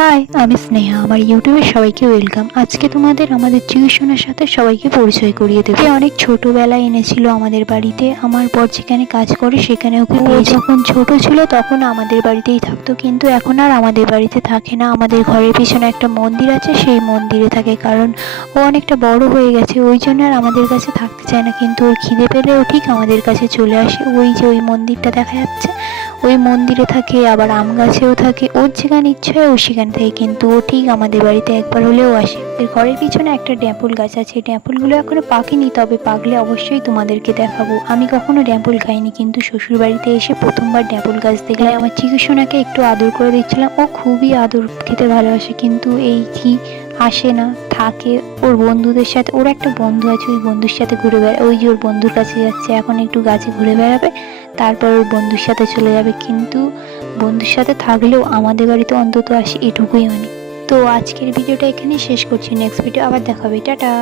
High, আমি স্নেহা। আমার ইউটিউবে সবাইকে ওয়েলকাম। আজকে তোমাদের আমাদের চিকিৎসনের সাথে সবাইকে পরিচয় করিয়ে দেবে। অনেক ছোটবেলায় এনেছিল আমাদের বাড়িতে। আমার বর যেখানে কাজ করে সেখানে ওকে যখন ছোট ছিল তখন আমাদের বাড়িতেই থাকতো, কিন্তু এখন আর আমাদের বাড়িতে থাকে না। আমাদের ঘরের পিছনে একটা মন্দির আছে, সেই মন্দিরে থাকে, কারণ ও অনেকটা বড় হয়ে গেছে, ওই জন্য আর আমাদের কাছে থাকতে চায় না। কিন্তু ওর খিদে পেলে ও ঠিক আমাদের কাছে চলে আসে। ওই যে ওই মন্দিরটা দেখা যাচ্ছে, ওই মন্দিরে থাকে, আবার আম গাছেও থাকে। ওর যেখানে ইচ্ছে হয় ও সেখানে থাকে, কিন্তু ও ঠিক আমাদের বাড়িতে একবার হলেও আসে। ওদের ঘরের পিছনে একটা ড্যাঁপুল গাছ আছে, ড্যাঁপুলগুলো এখনো পাকেনি, তবে পাকলে অবশ্যই তোমাদেরকে দেখাবো। আমি কখনো ড্যাঁপুল খাইনি, কিন্তু শ্বশুর বাড়িতে এসে প্রথমবার ড্যাঁপুল গাছ দেখলাম। আমার চিকিৎসনাকে একটু আদর করে দিচ্ছিলাম। ও খুবই আদর খেতে ভালোবাসে, কিন্তু এই কি আসে না, থাকে ওর বন্ধুদের সাথে। ওর একটা বন্ধু আছে, ওই বন্ধুর সাথে ঘুরে বেড়ায়। ওই যে ওর বন্ধুর কাছে যাচ্ছে, এখন একটু গাছে ঘুরে বেড়াবে, তারপর ওর বন্ধুর সাথে চলে যাবে। কিন্তু বন্ধুর সাথে থাকলেও আমাদের বাড়িতে অন্তত আসে, এটুকুই অনেক। তো আজকের ভিডিওটা এখানেই শেষ করছি। নেক্সট ভিডিও আবার দেখাবে। টাটা।